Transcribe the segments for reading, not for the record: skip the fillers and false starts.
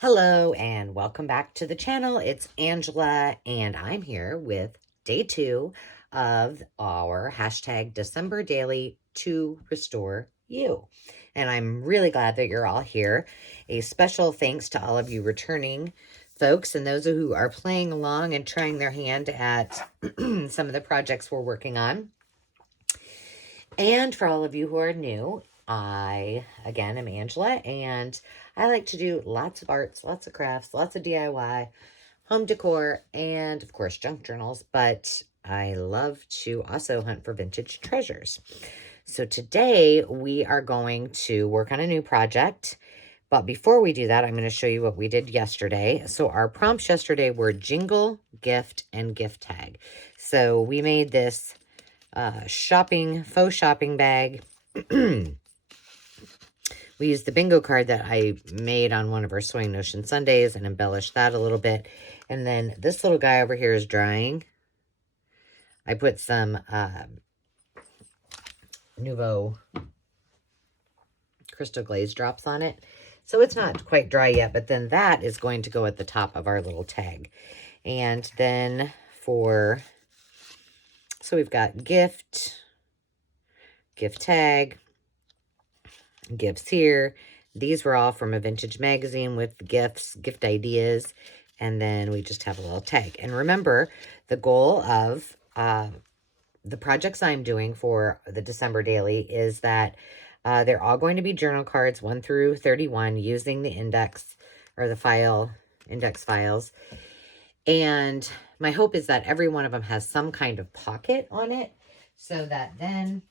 Hello and welcome back to the channel. It's Angela and I'm here with day 2 of our hashtag December Daily to Restore You. And I'm really glad that you're all here. A special thanks to all of you returning folks and those who are playing along and trying their hand at some of the projects we're working on. And for all of you who are new, I, again, am Angela, and I like to do lots of arts, lots of crafts, lots of DIY, home decor, and, of course, junk journals, but I love to also hunt for vintage treasures. So today, we are going to work on a new project, but before we do that, I'm going to show you what we did yesterday. So our prompts yesterday were jingle, gift, and gift tag. So we made this faux shopping bag. We used the bingo card that I made on one of our Sewing Notion Sundays and embellished that a little bit. And then this little guy over here is drying. I put some Nouveau Crystal Glaze drops on it. So it's not quite dry yet, but then that is going to go at the top of our little tag. And then so we've got gift tag, gifts here. These were all from a vintage magazine with gifts, gift ideas, and then we just have a little tag. And remember, the goal of the projects I'm doing for the December daily is that they're all going to be journal cards 1 through 31 using the index or the index files. And my hope is that every one of them has some kind of pocket on it so that then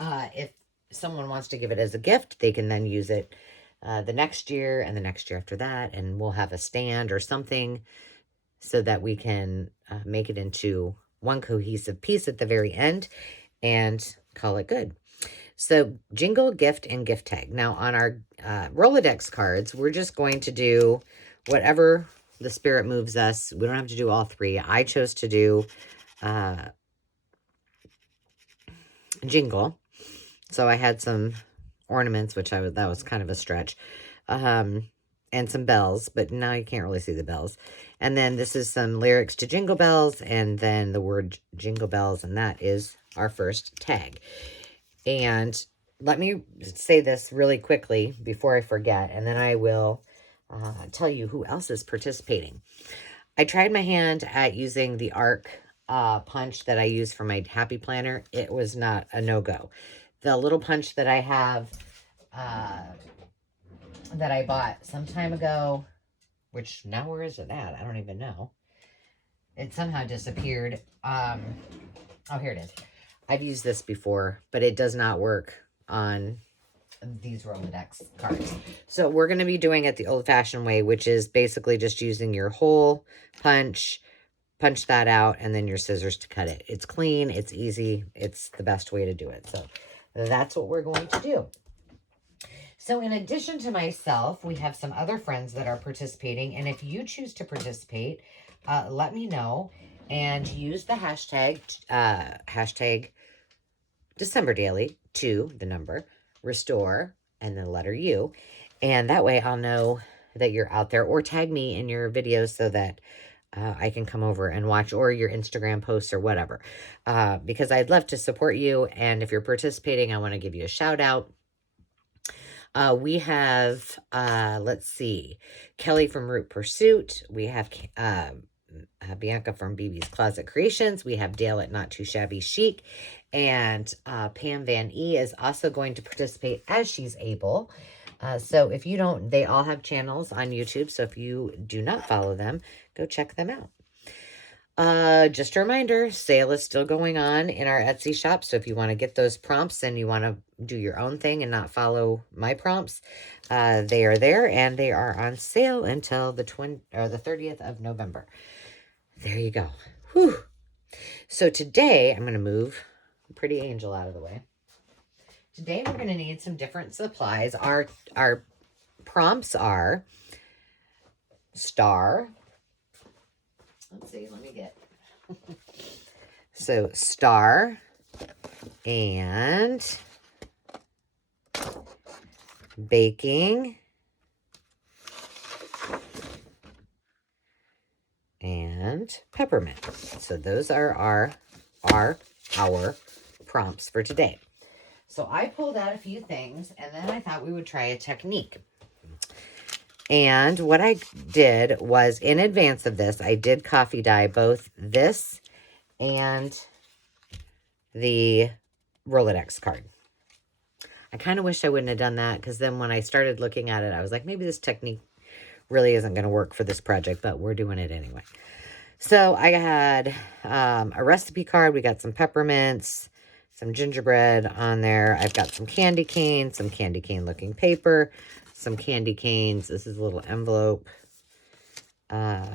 if someone wants to give it as a gift, they can then use it the next year and the next year after that, and we'll have a stand or something so that we can make it into one cohesive piece at the very end and call it good. So jingle, gift, and gift tag. Now on our Rolodex cards, we're just going to do whatever the spirit moves us. We don't have to do all 3. I chose to do jingle. So I had some ornaments, that was kind of a stretch, and some bells, but now you can't really see the bells. And then this is some lyrics to Jingle Bells, and then the word Jingle Bells, and that is our first tag. And let me say this really quickly before I forget, and then I will tell you who else is participating. I tried my hand at using the arc punch that I use for my Happy Planner. It was not a no-go. The little punch that I have that I bought some time ago, which now where is it at? I don't even know. It somehow disappeared. Oh, here it is. I've used this before, but it does not work on these Rolodex cards. So we're going to be doing it the old-fashioned way, which is basically just using your hole punch that out, and then your scissors to cut it. It's clean, it's easy, it's the best way to do it. So that's what we're going to do. So in addition to myself, we have some other friends that are participating. And if you choose to participate, let me know and use the hashtag December Daily to the number restore and the letter U. And that way I'll know that you're out there, or tag me in your videos so that I can come over and watch, or your Instagram posts or whatever, because I'd love to support you. And if you're participating, I want to give you a shout out. We have, let's see, Kelly from Root Pursuit. We have Bianca from BB's Closet Creations. We have Dale at Not Too Shabby Chic. And Pam Van E is also going to participate as she's able. So if you don't, they all have channels on YouTube. So if you do not follow them, go check them out. Just a reminder, sale is still going on in our Etsy shop. So if you want to get those prompts and you want to do your own thing and not follow my prompts, they are there and they are on sale until the 30th of November. There you go. Whew. So today I'm going to move Pretty Angel out of the way. Today we're going to need some different supplies. Our prompts are star. Let's see, let me get. So star and baking and peppermint. So those are our prompts for today. So I pulled out a few things, and then I thought we would try a technique. And what I did was, in advance of this, I did coffee dye both this and the Rolodex card. I kind of wish I wouldn't have done that, because then when I started looking at it, I was like, maybe this technique really isn't going to work for this project, but we're doing it anyway. So I had a recipe card. We got some peppermints, some gingerbread on there. I've got some candy canes, some candy cane looking paper, some candy canes. This is a little envelope. I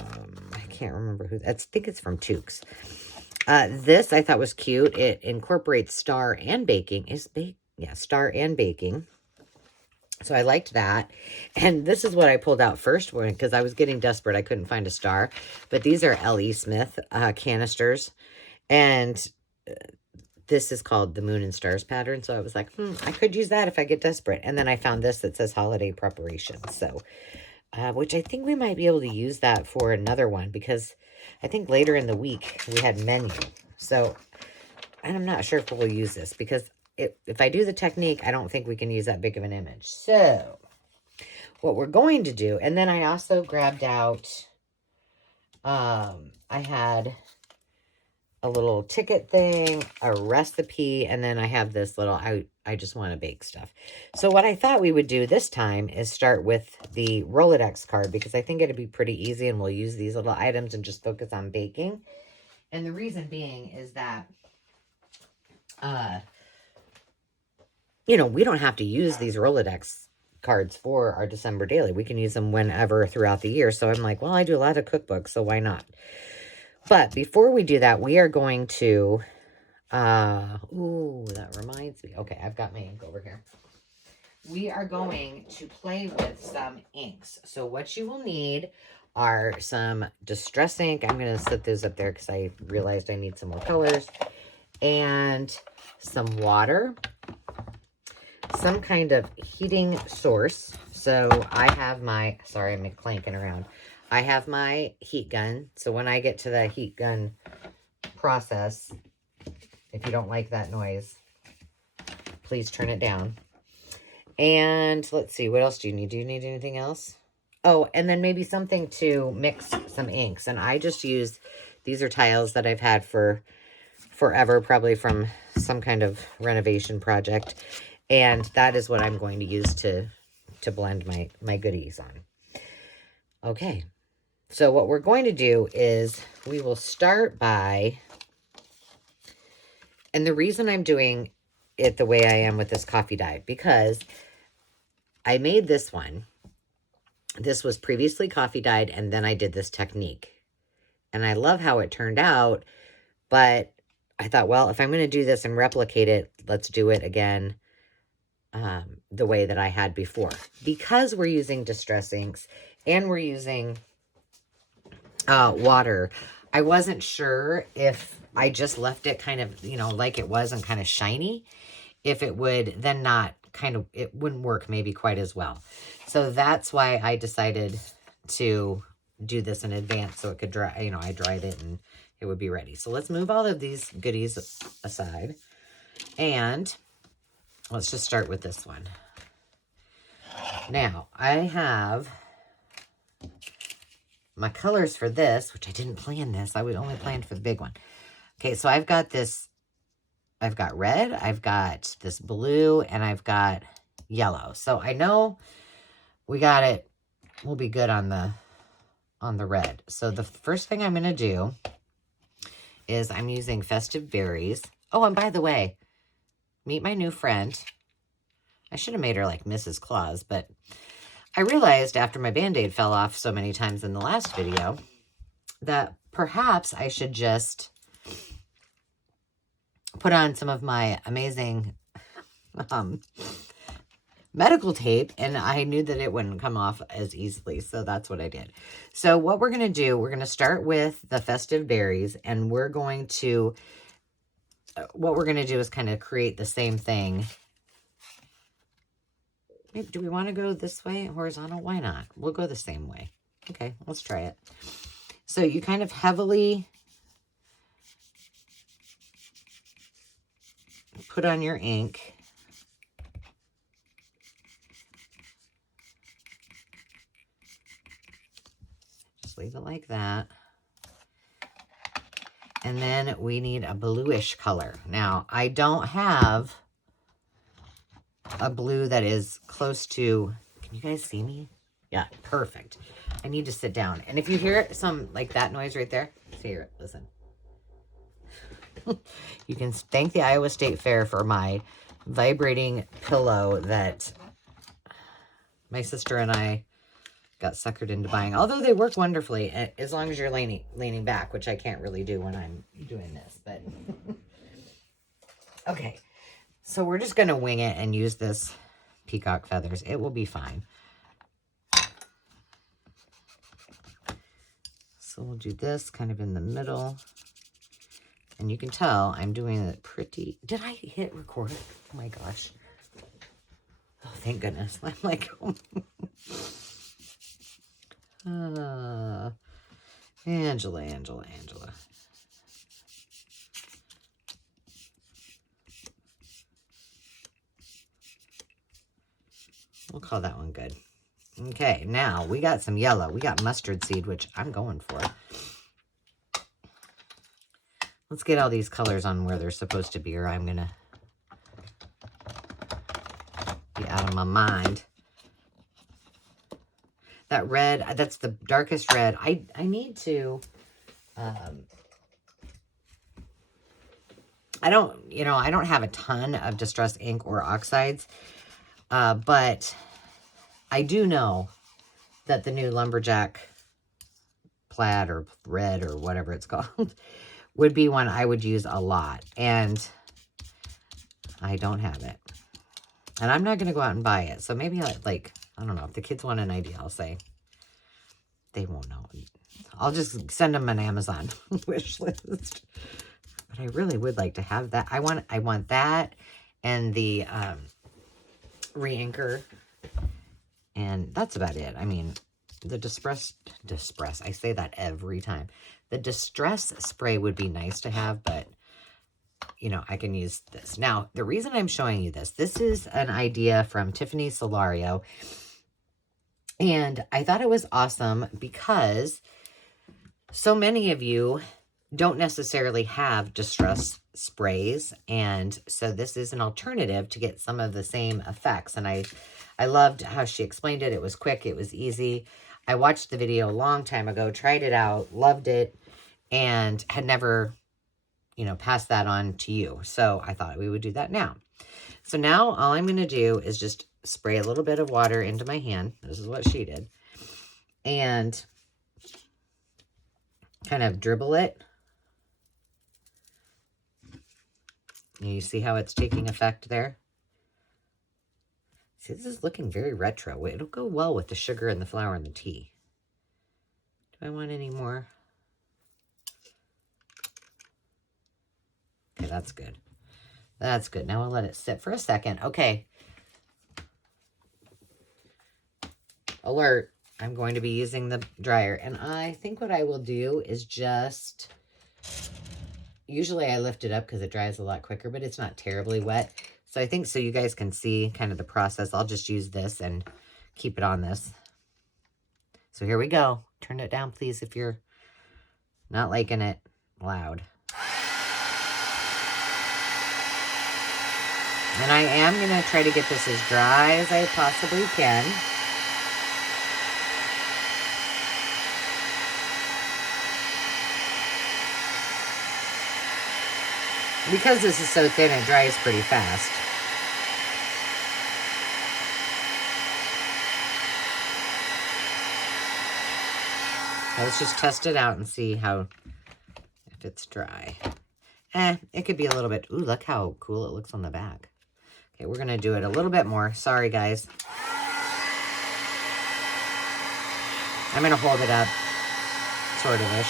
can't remember who. I think it's from Tukes. This I thought was cute. It incorporates star and baking. Star and baking. So I liked that. And this is what I pulled out first, because I was getting desperate. I couldn't find a star. But these are L.E. Smith canisters. And this is called the Moon and Stars pattern. So I was like, I could use that if I get desperate. And then I found this that says holiday preparation. So, which I think we might be able to use that for another one, because I think later in the week we had menu. So, and I'm not sure if we'll use this, because if I do the technique, I don't think we can use that big of an image. So what we're going to do, and then I also grabbed out, I had a little ticket thing, a recipe, and then I have this little, I just want to bake stuff. So what I thought we would do this time is start with the Rolodex card, because I think it'd be pretty easy, and we'll use these little items and just focus on baking. And the reason being is that, we don't have to use these Rolodex cards for our December daily. We can use them whenever throughout the year. So I'm like, well, I do a lot of cookbooks, so why not? But before we do that, we are going to, that reminds me. Okay, I've got my ink over here. We are going to play with some inks. So what you will need are some Distress ink. I'm going to set those up there because I realized I need some more colors. And some water. Some kind of heating source. So I have my, sorry, I'm clanking around. I have my heat gun. So when I get to the heat gun process, if you don't like that noise, please turn it down. And let's see, what else do you need? Do you need anything else? Oh, and then maybe something to mix some inks. And I just use, these are tiles that I've had for forever, probably from some kind of renovation project. And that is what I'm going to use to blend my goodies on. Okay. So what we're going to do is we will start by, and the reason I'm doing it the way I am with this coffee dye, because I made this one. This was previously coffee dyed, and then I did this technique. And I love how it turned out, but I thought, well, if I'm going to do this and replicate it, let's do it again the way that I had before. Because we're using Distress inks and we're using water, I wasn't sure if I just left it kind of, like it was and kind of shiny, if it would then not it wouldn't work maybe quite as well. So that's why I decided to do this in advance so it could dry, I dried it and it would be ready. So let's move all of these goodies aside. And let's just start with this one. Now, I have my colors for this, which I didn't plan this. I would only plan for the big one. Okay, so I've got this. I've got red, I've got this blue, and I've got yellow. So I know we got it. We'll be good on the red. So the first thing I'm going to do is I'm using Festive Berries. Oh, and by the way, meet my new friend. I should have made her like Mrs. Claus, but I realized after my Band-Aid fell off so many times in the last video that perhaps I should just put on some of my amazing medical tape, and I knew that it wouldn't come off as easily, so that's what I did. So what we're going to do, we're going to start with the Festive Berries, and we're going to, what we're going to do is kind of create the same thing. Maybe, do we want to go this way, horizontal? Why not? We'll go the same way. Okay, let's try it. So you kind of heavily put on your ink. Just leave it like that. And then we need a bluish color. Now, I don't have a blue that is close to, can you guys see me? Yeah, perfect. I need to sit down. And if you hear some like that noise right there, hear it, listen. You can thank the Iowa State Fair for my vibrating pillow that my sister and I got suckered into buying. Although they work wonderfully, as long as you're leaning back, which I can't really do when I'm doing this. But okay, so we're just going to wing it and use this peacock feathers. It will be fine. So we'll do this kind of in the middle. And you can tell I'm doing it pretty... Did I hit record? Oh my gosh. Oh, thank goodness. I'm like... Angela. We'll call that one good. Okay, now we got some yellow. We got mustard seed, which I'm going for. Let's get all these colors on where they're supposed to be, or I'm going to be out of my mind. That red, that's the darkest red. I need to, I don't have a ton of Distress ink or oxides, but I do know that the new Lumberjack plaid or red or whatever it's called would be one I would use a lot, and I don't have it. And I'm not going to go out and buy it. So maybe I don't know, if the kids want an idea, I'll say. They won't know. I'll just send them an Amazon wish list. But I really would like to have that. I want that and the re-inker. And that's about it. I mean, the distress, I say that every time. The distress spray would be nice to have, but you know, I can use this. Now, the reason I'm showing you this is an idea from Tiffany Solario. And I thought it was awesome because so many of you don't necessarily have distress sprays. And so this is an alternative to get some of the same effects. And I loved how she explained it. It was quick. It was easy. I watched the video a long time ago, tried it out, loved it, and had never, you know, passed that on to you. So I thought we would do that now. So now all I'm going to do is just spray a little bit of water into my hand. This is what she did. And kind of dribble it. And you see how it's taking effect there? See, this is looking very retro. It'll go well with the sugar and the flour and the tea. Do I want any more? Okay, that's good. That's good. Now I'll let it sit for a second. Okay. Alert. I'm going to be using the dryer. And I think what I will do is just... Usually I lift it up because it dries a lot quicker, but it's not terribly wet. So I think so you guys can see kind of the process. I'll just use this and keep it on this. So here we go. Turn it down, please, if you're not liking it loud. And I am going to try to get this as dry as I possibly can. Because this is so thin, it dries pretty fast. So let's just test it out and see how, if it's dry. It could be a little bit, ooh, look how cool it looks on the back. Okay, we're going to do it a little bit more. Sorry, guys. I'm going to hold it up, sort of-ish.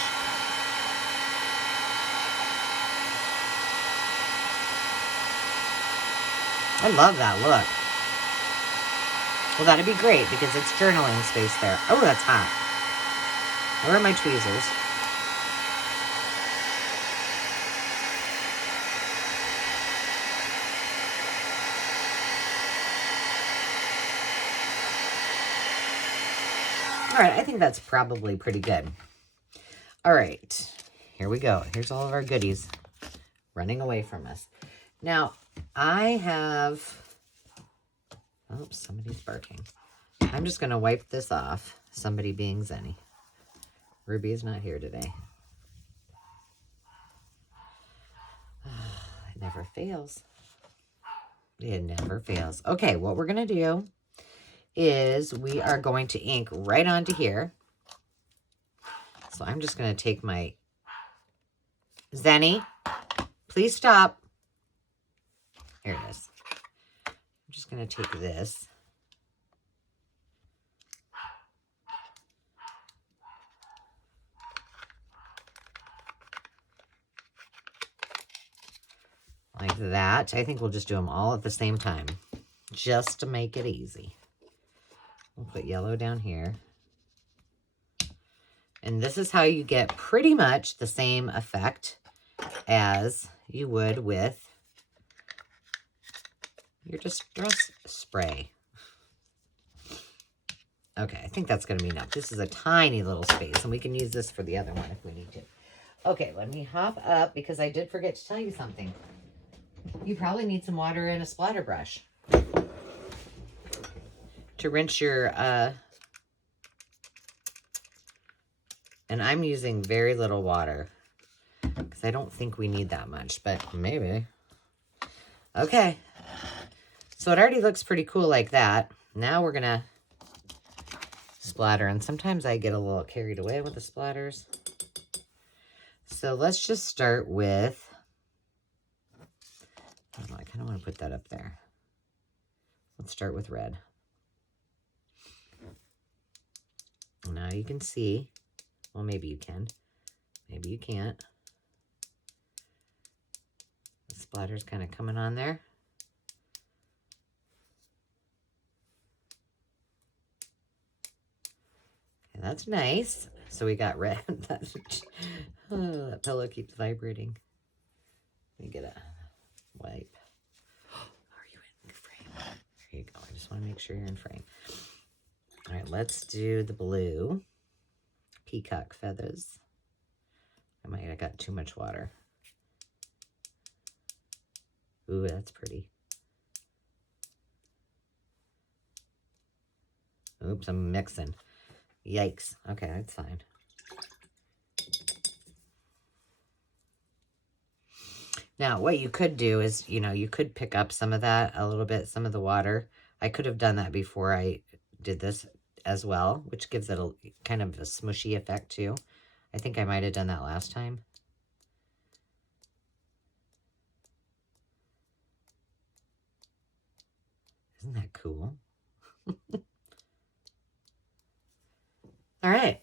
I love that look. Well, that'd be great because it's journaling space there. Oh, that's hot. Where are my tweezers? All right, I think that's probably pretty good. All right, here we go. Here's all of our goodies running away from us. Now, I have... Oh, somebody's barking. I'm just going to wipe this off. Somebody being Zenny. Ruby is not here today. It never fails. It never fails. Okay, what we're going to do is we are going to ink right onto here. So I'm just going to take my... Zenny, please stop. Here it is. I'm just going to take this. Like that. I think we'll just do them all at the same time, just to make it easy. We'll put yellow down here. And this is how you get pretty much the same effect as you would with your distress spray. Okay, I think that's going to be enough. This is a tiny little space, and we can use this for the other one if we need to. Okay, let me hop up because I did forget to tell you something. You probably need some water and a splatter brush to rinse your, and I'm using very little water because I don't think we need that much, but maybe. Okay. So it already looks pretty cool like that. Now we're going to splatter, and sometimes I get a little carried away with the splatters. So let's just start with, I don't know, I kind of want to put that up there. Let's start with red. Now you can see, well, maybe you can, maybe you can't. The splatter's kind of coming on there. Okay, that's nice. So we got red. Oh, that pillow keeps vibrating. Let me get a wipe. Are you in frame? There you go. I just want to make sure you're in frame. All right, let's do the blue. Peacock feathers. I might have got too much water. Ooh, that's pretty. Oops, I'm mixing. Yikes. Okay, that's fine. Now, what you could do is, you know, you could pick up some of that, a little bit, some of the water. I could have done that before I did this as well, which gives it a kind of a smushy effect too. I think I might have done that last time. Isn't that cool? All right.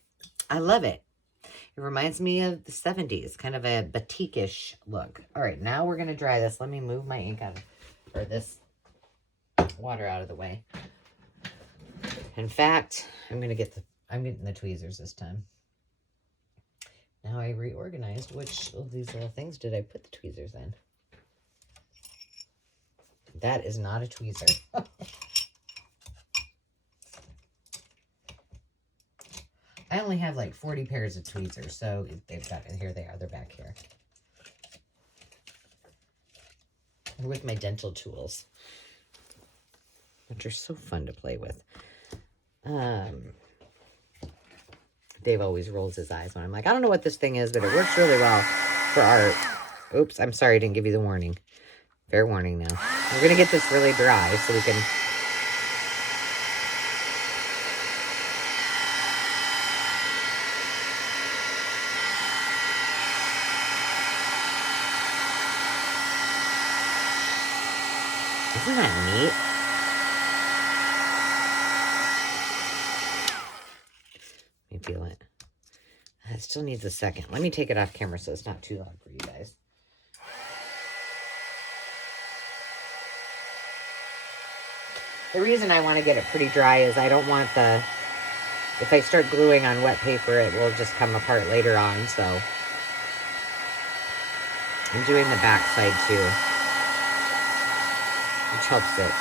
I love it. It reminds me of the 70s, kind of a batik-ish look. All right, now we're going to dry this. Let me move my ink out, or this water out of the way. In fact, I'm getting the tweezers this time. Now I reorganized which of these little things did I put the tweezers in. That is not a tweezer. I only have like 40 pairs of tweezers, so they've got, here they are, they're back here. They're with my dental tools, which are so fun to play with. Dave always rolls his eyes when I'm like, I don't know what this thing is, but it works really well for art. Oops, I'm sorry I didn't give you the warning. Fair warning now. We're going to get this really dry so we can... Isn't that neat? Let me feel it. It still needs a second. Let me take it off camera so it's not too loud for you guys. The reason I want to get it pretty dry is I don't want the... If I start gluing on wet paper, it will just come apart later on, so... I'm doing the back side too, which helps it.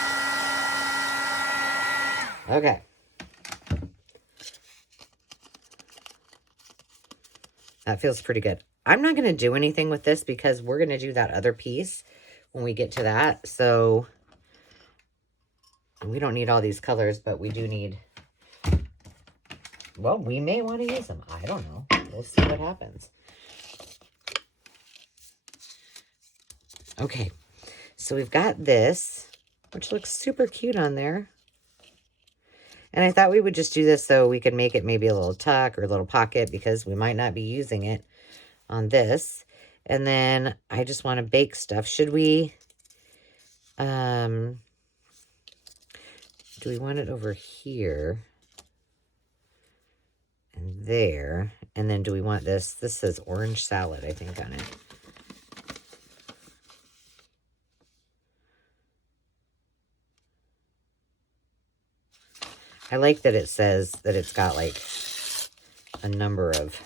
Okay. That feels pretty good. I'm not going to do anything with this because we're going to do that other piece when we get to that. So we don't need all these colors, but we do need, well, we may want to use them. I don't know. We'll see what happens. Okay, so we've got this, which looks super cute on there. And I thought we would just do this so we could make it maybe a little tuck or a little pocket because we might not be using it on this. And then I just want to bake stuff. Should we, do we want it over here and there? And then do we want this? This says orange salad, I think, on it. I like that it says that it's got like a number of,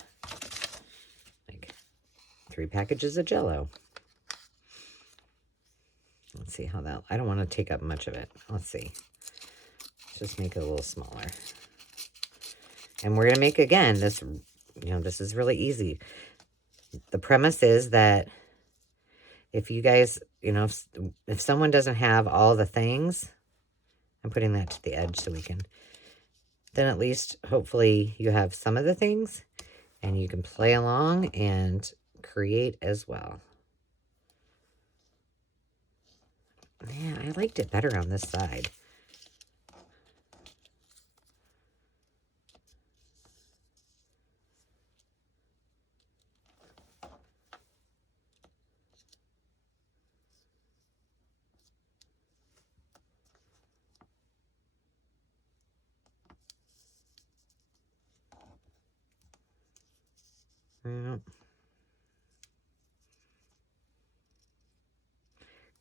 like 3 packages of Jell-O. Let's see how that, I don't want to take up much of it. Let's see. Let's just make it a little smaller. And we're going to make, again, this, this is really easy. The premise is that if you guys, if someone doesn't have all the things, I'm putting that to the edge so we can, then at least hopefully you have some of the things and you can play along and create as well. Yeah, I liked it better on this side.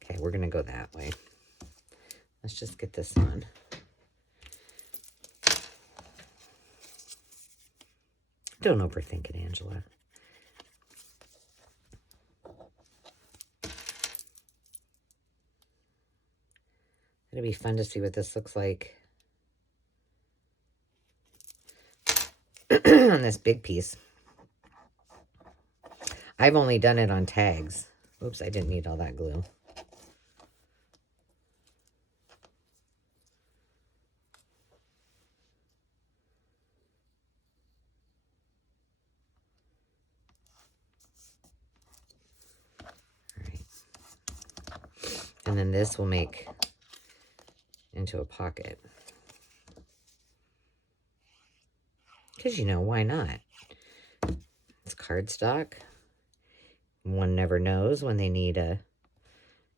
Okay, we're going to go that way. Let's just get this on. Don't overthink it, Angela. It'll be fun to see what this looks like on this big piece. I've only done it on tags. Oops, I didn't need all that glue. All right. And then this will make into a pocket. Because, why not? It's cardstock. One never knows when they need a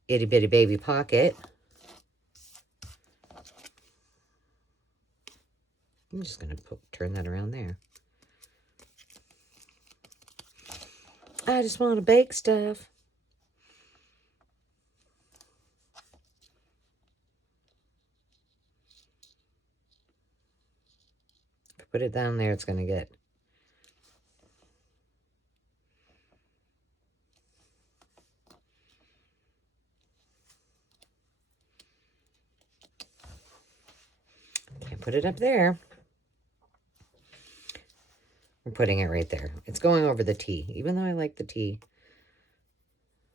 itty bitty baby pocket. I'm just going to turn that around there. I just want to bake stuff. If I put it down there, it's going to get... Can't put it up there. I'm putting it right there. It's going over the T, even though I like the T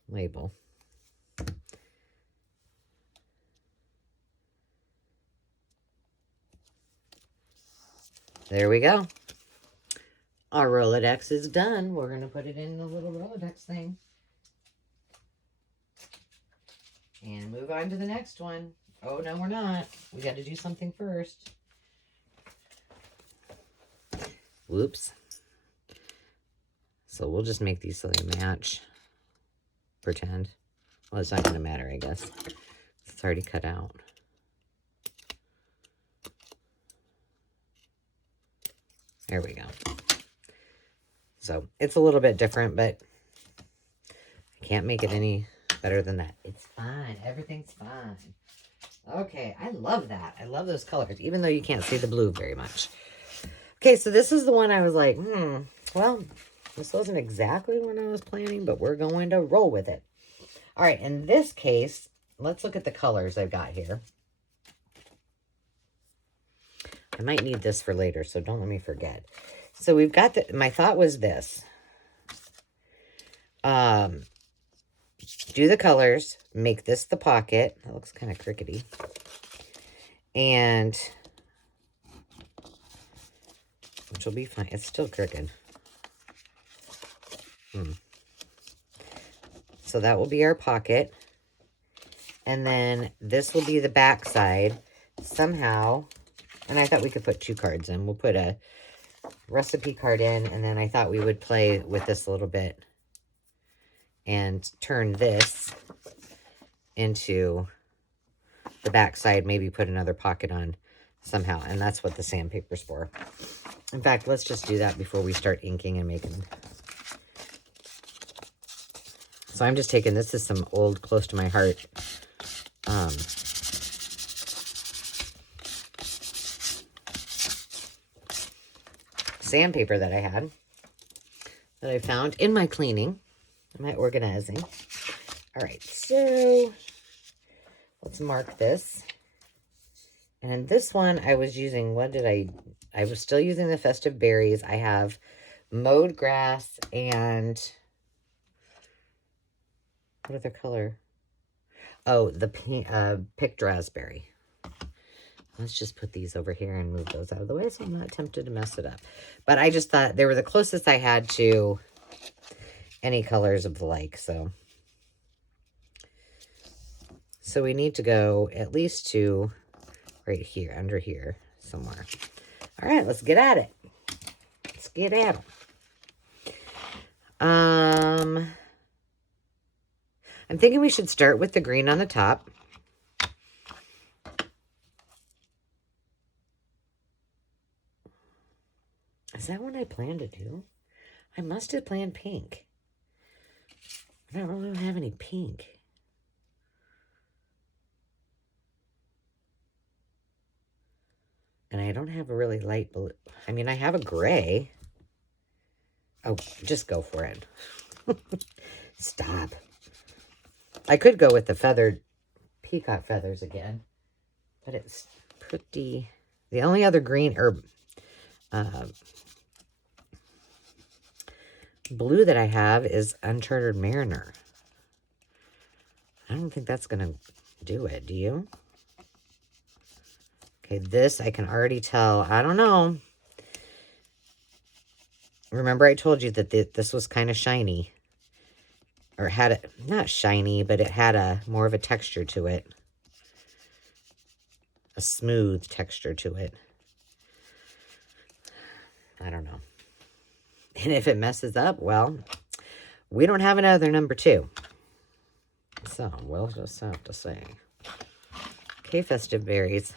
label. There we go. Our Rolodex is done. We're going to put it in the little Rolodex thing. And move on to the next one. Oh, no, we're not. We got to do something first. Whoops. So we'll just make these so they match. Pretend. Well, it's not going to matter, I guess. It's already cut out. There we go. So it's a little bit different, but I can't make it any better than that. It's fine. Everything's fine. Okay, I love that. I love those colors, even though you can't see the blue very much. Okay, so this is the one I was like, well, this wasn't exactly what I was planning, but we're going to roll with it. All right, in this case, let's look at the colors I've got here. I might need this for later, so don't let me forget. So we've got my thought was this. Do the colors, make this the pocket. That looks kind of crickety. And, which will be fine. It's still crooked. So that will be our pocket. And then this will be the back side somehow. And I thought we could put 2 cards in. We'll put a recipe card in, and then I thought we would play with this a little bit and turn this into the back side, maybe put another pocket on somehow. And that's what the sandpaper's for. In fact, let's just do that before we start inking and making. So I'm just taking, this is some old, close to my heart, sandpaper that I had, that I found in my cleaning, in my organizing. All right, so let's mark this. And this one I was using, I was still using the festive berries. I have mowed grass and, what other color? Oh, the picked raspberry. Let's just put these over here and move those out of the way so I'm not tempted to mess it up. But I just thought they were the closest I had to any colors of the like. So we need to go at least to right here, under here somewhere. All right, let's get at it. Let's get at them. I'm thinking we should start with the green on the top. Is that what I planned to do? I must have planned pink. I don't really have any pink. And I don't have a really light blue. I mean, I have a gray. Oh, just go for it. Stop. I could go with the feathered peacock feathers again, but it's pretty. The only other green or blue that I have is Uncharted Mariner. I don't think that's going to do it. Do you? Okay, this I can already tell. I don't know. Remember I told you that this was kind of shiny. Or had it, not shiny, but it had a more of a texture to it. A smooth texture to it. I don't know. And if it messes up, well, we don't have another number 2. So, we'll just have to say. Okay, festive berries.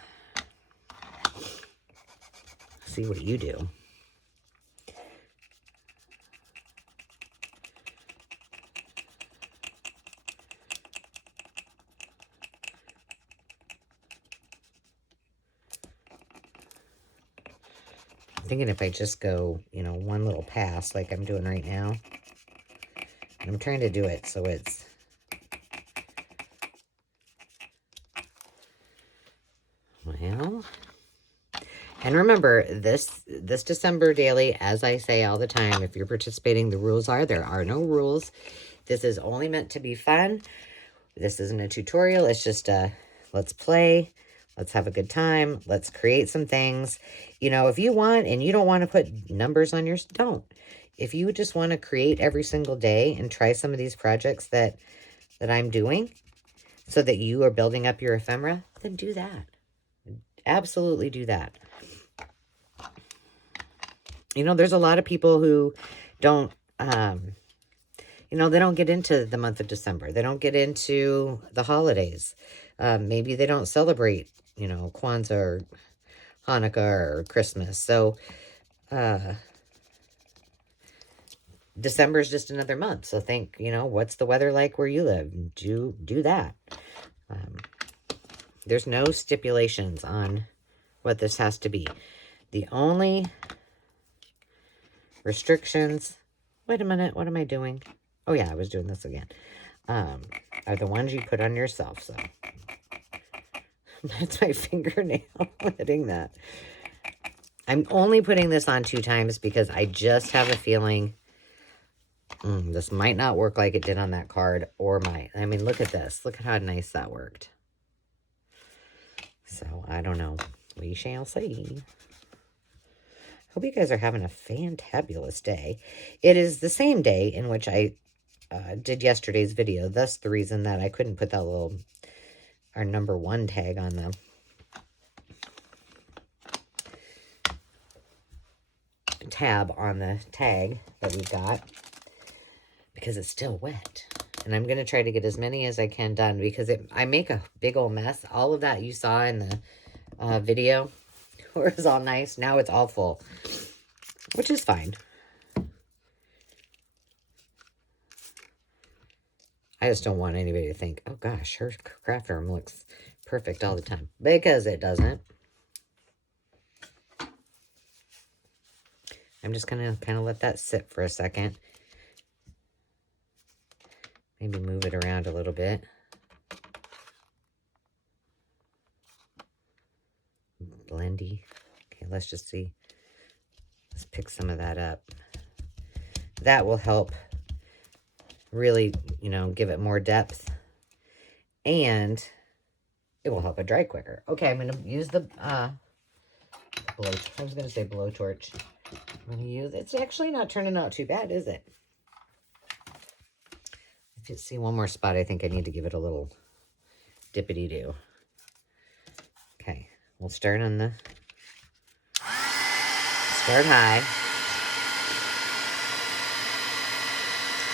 See what you do. Thinking if I just go, one little pass like I'm doing right now. I'm trying to do it so it's well. And remember, this December daily, as I say all the time, if you're participating, the rules are, there are no rules. This is only meant to be fun. This isn't a tutorial. It's just let's play. Let's have a good time. Let's create some things. If you want and you don't want to put numbers on yours, don't. If you just want to create every single day and try some of these projects that I'm doing so that you are building up your ephemera, then do that. Absolutely do that. There's a lot of people who don't, they don't get into the month of December. They don't get into the holidays. Maybe they don't celebrate, Kwanzaa or Hanukkah or Christmas. So, December is just another month. So think, what's the weather like where you live? Do that. There's no stipulations on what this has to be. The only restrictions, wait a minute, what am I doing? Oh yeah, I was doing this again. Are the ones you put on yourself. So that's my fingernail hitting that. I'm only putting this on 2 times because I just have a feeling This might not work like it did on that card, or might. I mean, look at this. Look at how nice that worked. So, I don't know. We shall see. Hope you guys are having a fantabulous day. It is the same day in which I did yesterday's video. Thus the reason that I couldn't put that little, our number 1 tag on the tab on the tag that we got, because it's still wet. And I'm going to try to get as many as I can done, because I make a big old mess. All of that you saw in the video where it was all nice. Now it's all full, which is fine. I just don't want anybody to think, oh gosh, her craft room looks perfect all the time. Because it doesn't. I'm just going to kind of let that sit for a second. Maybe move it around a little bit. Blendy. Okay, let's just see. Let's pick some of that up. That will help really, you know, give it more depth. And it will help it dry quicker. Okay, I'm going to use the I was going to say blowtorch. I'm going to use, it's actually not turning out too bad, is it? If you see one more spot, I think I need to give it a little dippity-do. Okay, we'll start high.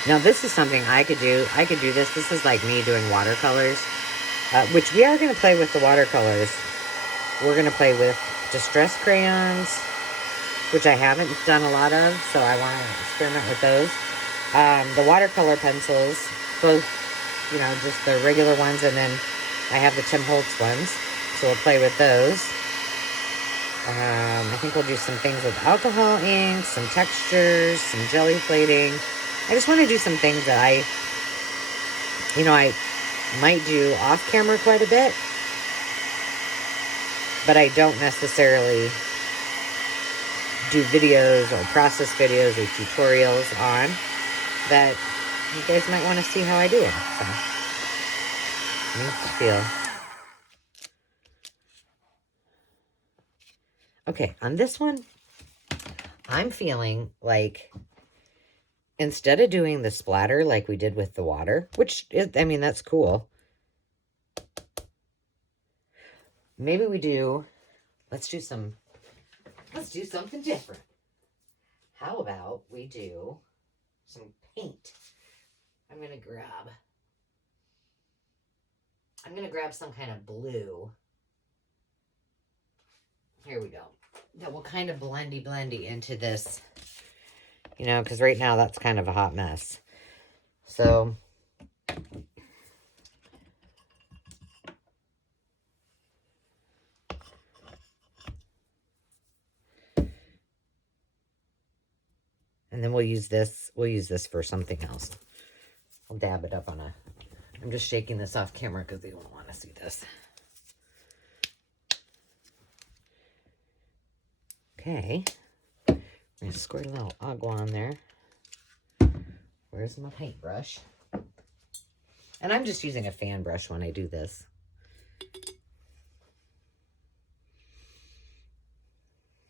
Now this is something I could do. I could do this. This is like me doing watercolors, which we are going to play with the watercolors. We're going to play with distress crayons, which I haven't done a lot of, so I want to experiment with those. The watercolor pencils, both, you know, just the regular ones, and then I have the Tim Holtz ones, so we'll play with those. I think we'll do some things with alcohol ink, some textures, some jelly plating. I just want to do some things that I might do off camera quite a bit, but I don't necessarily do videos or process videos or tutorials on, that you guys might want to see how I do it. So, let me feel. Okay, on this one, I'm feeling like instead of doing the splatter like we did with the water, which is, I mean, that's cool. Maybe let's do something different. How about we do some paint? I'm going to grab some kind of blue. Here we go. That will kind of blendy into this, you know, because right now that's kind of a hot mess. So, and then we'll use this for something else. I'll dab it up on I'm just shaking this off camera because they don't want to see this. Okay. I'm going to squirt a little agua on there. Where's my paintbrush? And I'm just using a fan brush when I do this.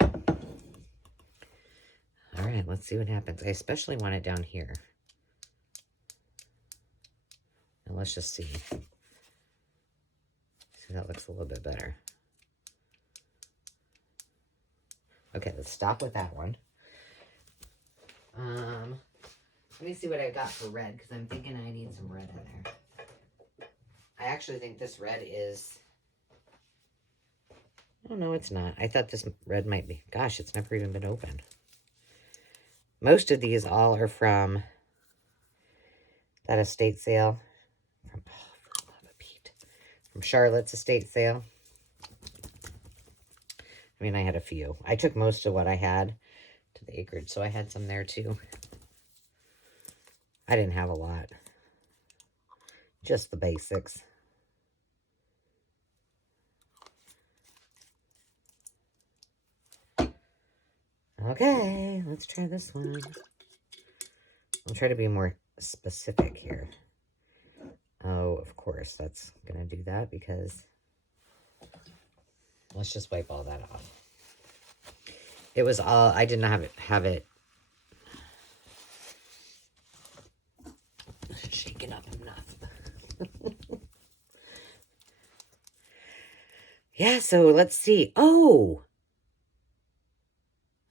All right, let's see what happens. I especially want it down here. And let's just see. See, that looks a little bit better. Okay, let's stop with that one. Let me see what I got for red, because I'm thinking I need some red in there. I actually think this red is... Oh, no, it's not. I thought this red might be... Gosh, it's never even been opened. Most of these all are from that estate sale. For love of Pete. From Charlotte's estate sale. I mean, I had a few. I took most of what I had to the acreage, so I had some there too. I didn't have a lot. Just the basics. Okay, let's try this one. I'll try to be more specific here. Oh, of course, that's going to do that because let's just wipe all that off. It was all, I did not have it shaken up enough. Yeah, so let's see. Oh!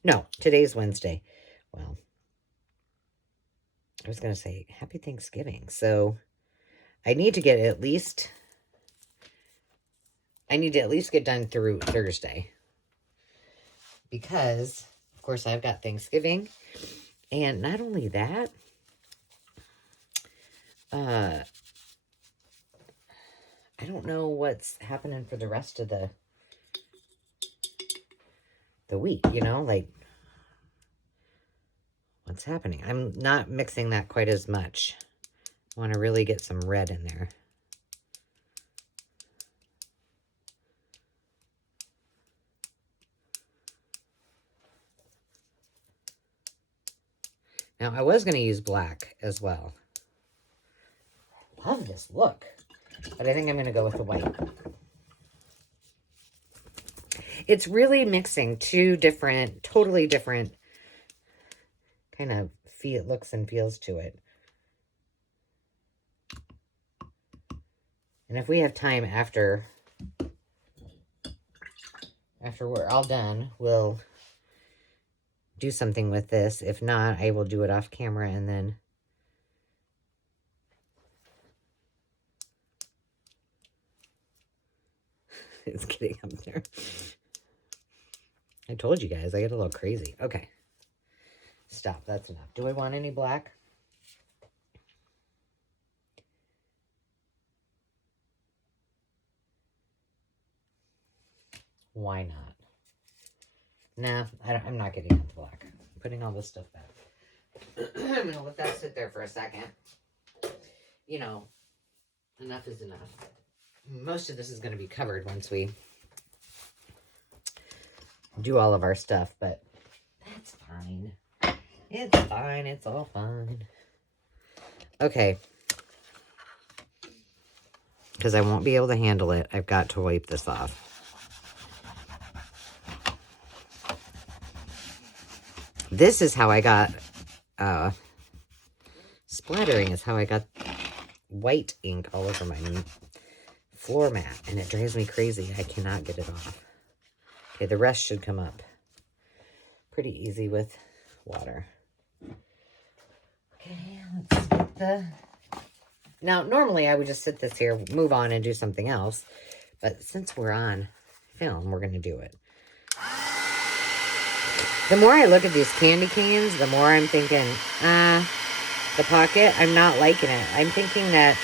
No, today's Wednesday. Well, I was going to say happy Thanksgiving. So I need to at least get done through Thursday. Because, of course, I've got Thanksgiving. And not only that, I don't know what's happening for the rest of the week, you know, like what's happening. I'm not mixing that quite as much. I want to really get some red in there. Now, I was going to use black as well. I love this look, but I think I'm going to go with the white. It's really mixing two different, totally different kind of looks and feels to it. And if we have time after we're all done, we'll do something with this. If not, I will do it off camera and then it's getting up there. I told you guys, I get a little crazy. Okay. Stop. That's enough. Do I want any black? Why not? Nah, I'm not getting into black. I'm putting all this stuff back. I'm going to let that sit there for a second. You know, enough is enough. Most of this is going to be covered once we do all of our stuff, but that's fine. It's fine. It's all fine. Okay. Because I won't be able to handle it, I've got to wipe this off. This is how I got, splattering is how I got white ink all over my floor mat, and it drives me crazy. I cannot get it off. Okay, the rest should come up pretty easy with water. Okay, let's get the... Now, normally I would just sit this here, move on, and do something else. But since we're on film, we're going to do it. The more I look at these candy canes, the more I'm thinking, the pocket, I'm not liking it. I'm thinking that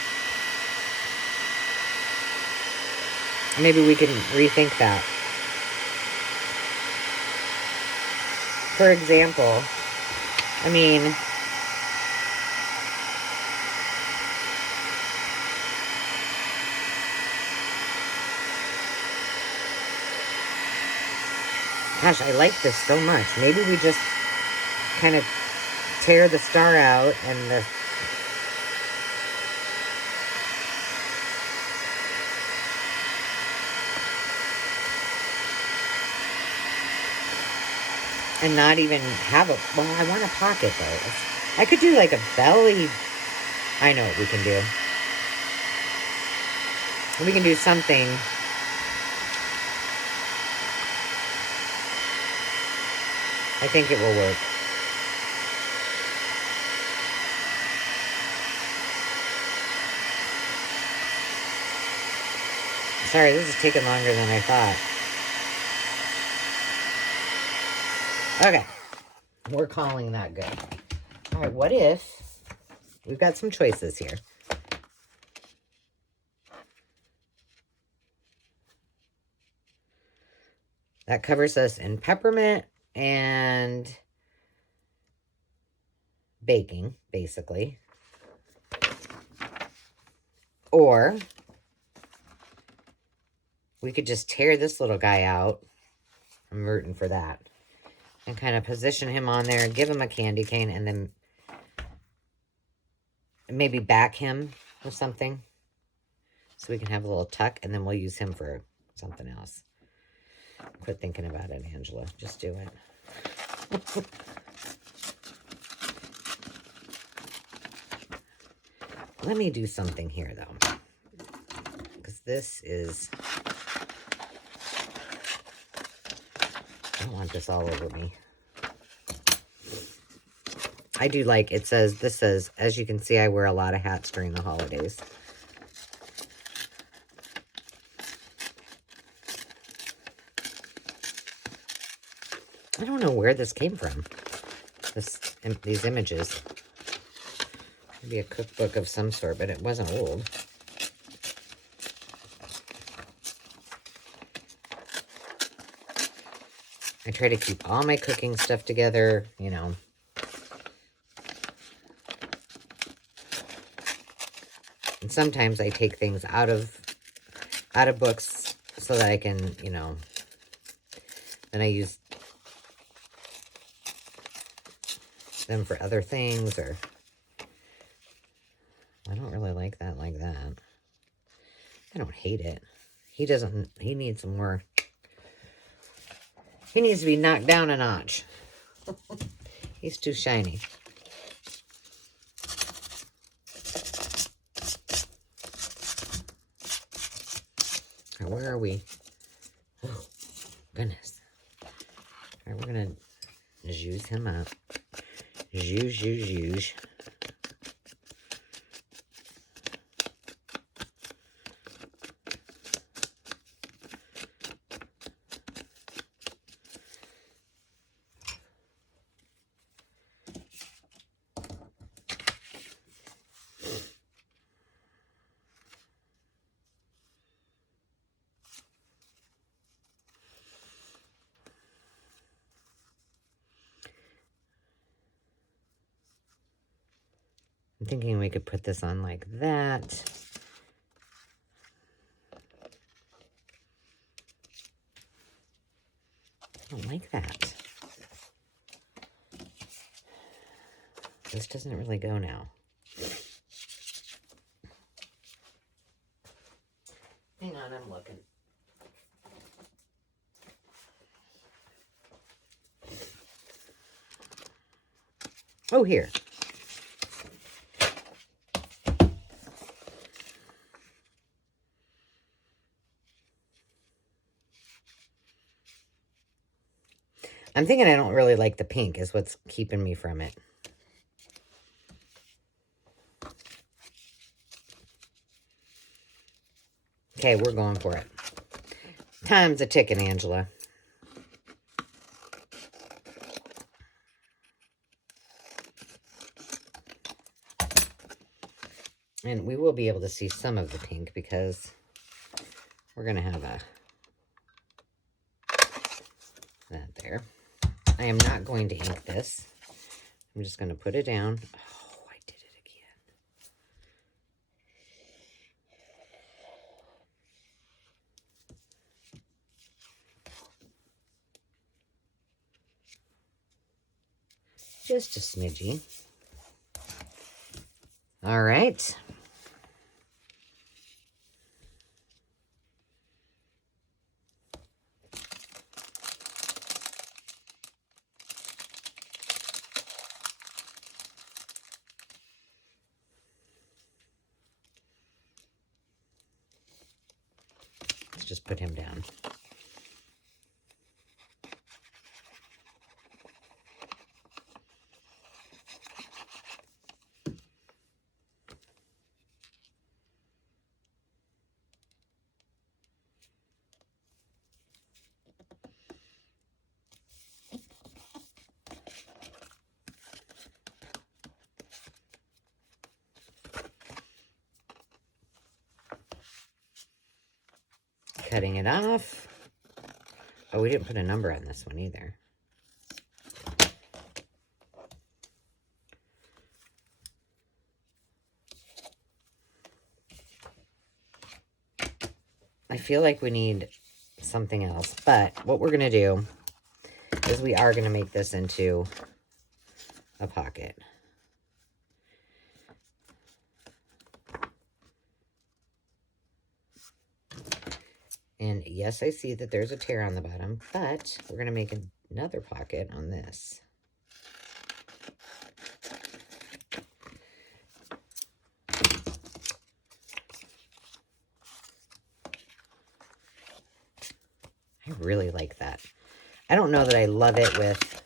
maybe we can rethink that. For example, I mean, gosh, I like this so much. Maybe we just kind of tear the star out and the... and not even have a... Well, I want a pocket, though. I could do like a belly... I know what we can do. We can do something... I think it will work. Sorry, this is taking longer than I thought. Okay. We're calling that good. All right, what if... We've got some choices here. That covers us in peppermint and baking, basically. Or we could just tear this little guy out. I'm rooting for that. And kind of position him on there, give him a candy cane, and then maybe back him with something so we can have a little tuck, and then we'll use him for something else. Quit thinking about it, Angela. Just do it. Let me do something here, though, because this is... I don't want this all over me. I do like, it says, this says, as you can see, I wear a lot of hats during the holidays. I don't know where this came from, these images. Maybe a cookbook of some sort, but it wasn't old. I try to keep all my cooking stuff together, you know. And sometimes I take things out of books so that I can, you know, then I use them for other things, or I don't really like that like that. I don't hate it. He doesn't, he needs some more. He needs to be knocked down a notch. He's too shiny. Where are we? Oh, goodness. All right, we're going to zhuzh him up. Zhuzh, zhuzh, zhuzh. I'm thinking we could put this on like that. I don't like that. This doesn't really go now. Hang on, I'm looking. Oh, here. I'm thinking I don't really like the pink is what's keeping me from it. Okay, we're going for it. Time's a ticking, Angela. And we will be able to see some of the pink because we're going to have that there. I am not going to ink this. I'm just going to put it down. Oh, I did it again. Just a smidgy. All right. Let's just put him down. Cutting it off. Oh, we didn't put a number on this one either. I feel like we need something else, but what we're going to do is we are going to make this into a pocket. And yes, I see that there's a tear on the bottom, but we're going to make another pocket on this. I really like that. I don't know that I love it with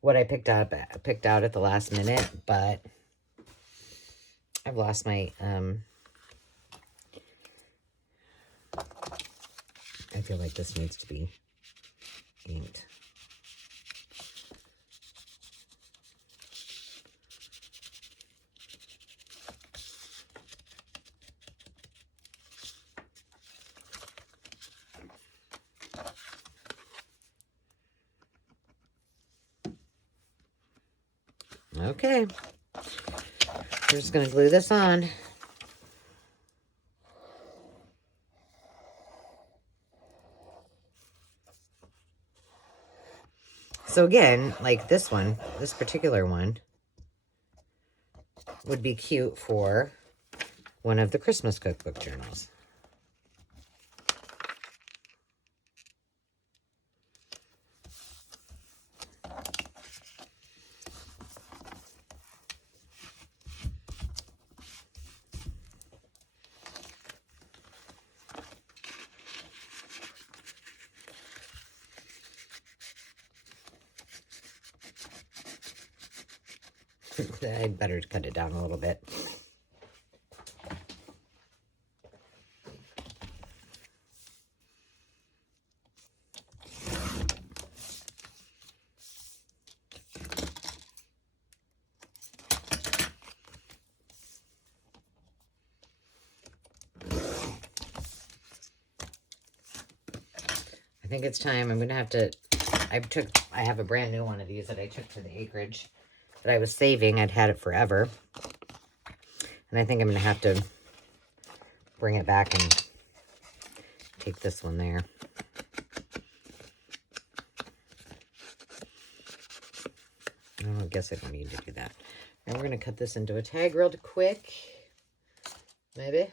what I picked out at the last minute, but I've lost my I feel like this needs to be inked. Okay. We're just going to glue this on. So again, like this one, this particular one, would be cute for one of the Christmas cookbook journals. I'd better cut it down a little bit. I think it's time. I'm going to have to, I have a brand new one of these that I took to the acreage that I was saving. I'd had it forever. And I think I'm going to have to bring it back and take this one there. Oh, I guess I don't need to do that. Now we're going to cut this into a tag real quick. Maybe.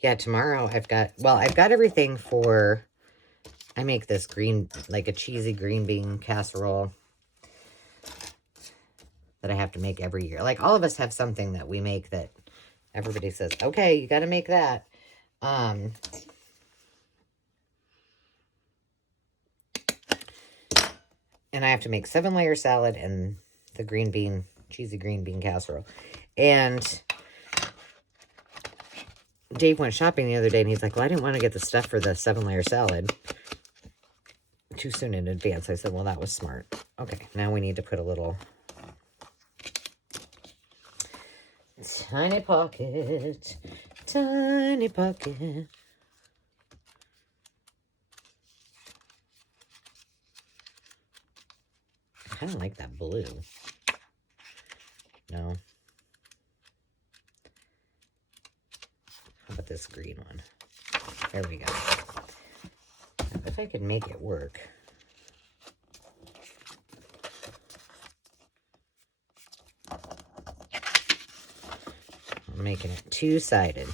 Yeah, tomorrow I've got everything for, I make this green, like a cheesy green bean casserole that I have to make every year. Like all of us have something that we make that everybody says, okay, you got to make that. And I have to make 7-layer salad and the cheesy green bean casserole. And Dave went shopping the other day and he's like, well, I didn't want to get the stuff for the 7-layer salad too soon in advance. I said, well, that was smart. Okay, now we need to put a little tiny pocket. I kind of like that blue. No. How about this green one? There we go. If I could make it work. I'm making it two-sided.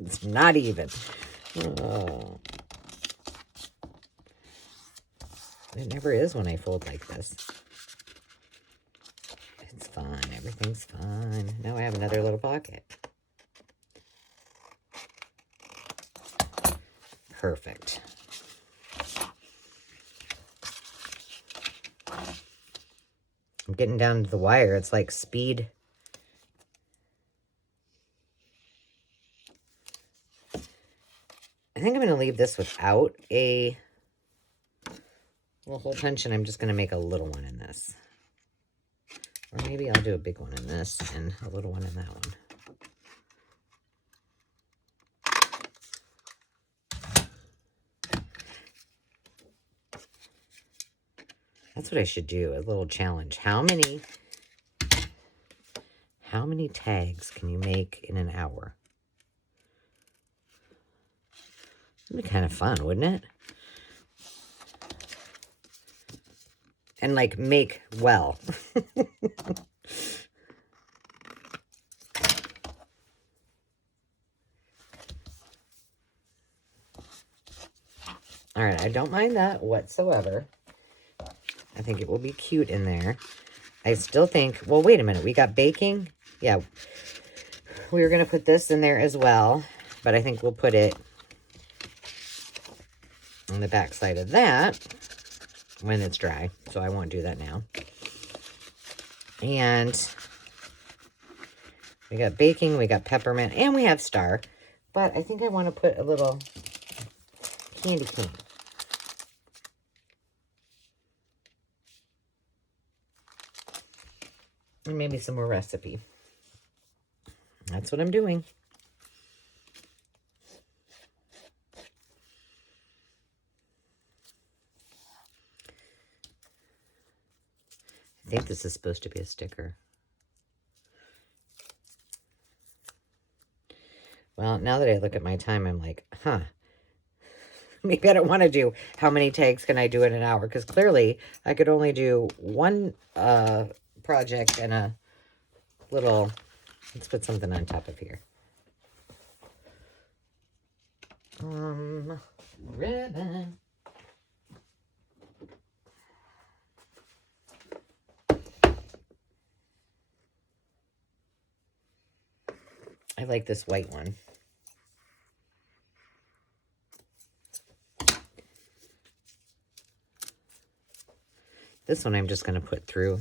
It's not even. Oh. It never is when I fold like this. It's fine. Everything's fine. Now I have another little pocket. Perfect. I'm getting down to the wire. It's like speed. I think I'm going to leave this without a little hole punch, and I'm just going to make a little one in this. Or maybe I'll do a big one in this and a little one in that one. That's what I should do, a little challenge. How many tags can you make in an hour? It'd be kind of fun, wouldn't it? And like make well. All right, I don't mind that whatsoever. I think it will be cute in there. I still think, well, wait a minute. We got baking. Yeah, we were going to put this in there as well, but I think we'll put it on the back side of that when it's dry. So I won't do that now. And we got baking, we got peppermint, and we have star. But I think I want to put a little candy cane. And maybe some more recipe. That's what I'm doing. I think this is supposed to be a sticker. Well, now that I look at my time, I'm like, huh. Maybe I don't want to do how many tags can I do in an hour? Because clearly I could only do one project and a little, let's put something on top of here. Ribbon. I like this white one. This one I'm just going to put through.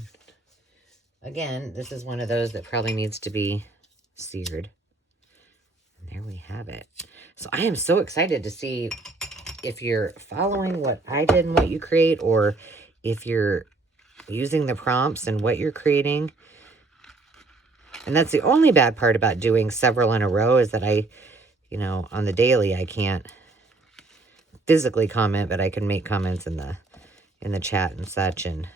Again, this is one of those that probably needs to be seared. And there we have it. So I am so excited to see if you're following what I did and what you create, or if you're using the prompts and what you're creating. And that's the only bad part about doing several in a row, is that I, you know, on the daily, I can't physically comment, but I can make comments in the chat and such, and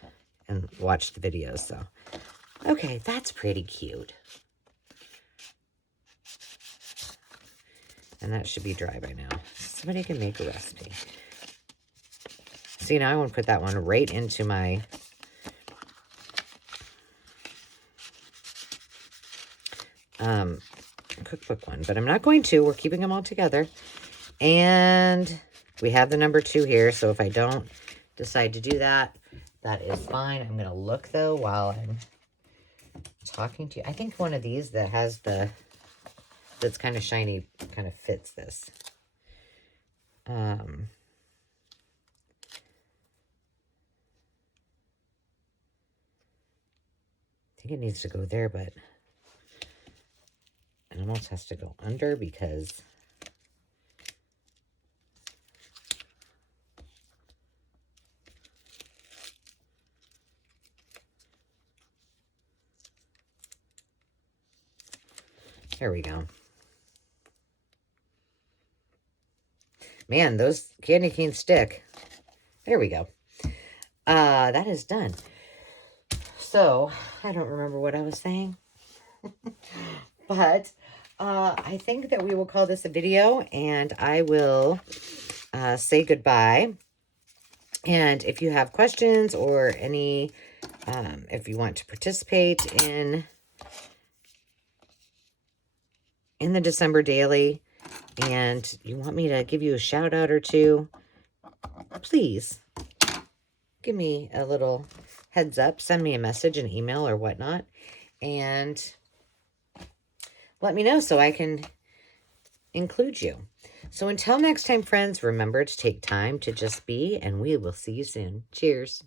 watch the videos. So, okay, that's pretty cute. And that should be dry by now. Somebody can make a recipe. See, now I want to put that one right into my cookbook one, but I'm not going to. We're keeping them all together. And we have the number 2 here, so if I don't decide to do that, that is fine. I'm going to look, though, while I'm talking to you. I think one of these that has that's kind of shiny kind of fits this. I think it needs to go there, but it almost has to go under, because there we go. Man, those candy canes stick. There we go. That is done. So, I don't remember what I was saying. But I think that we will call this a video, and I will say goodbye. And if you have questions or any, if you want to participate in the December Daily, and you want me to give you a shout out or two, please give me a little heads up. Send me a message, an email, or whatnot, and let me know so I can include you. So until next time, friends, remember to take time to just be, and we will see you soon. Cheers.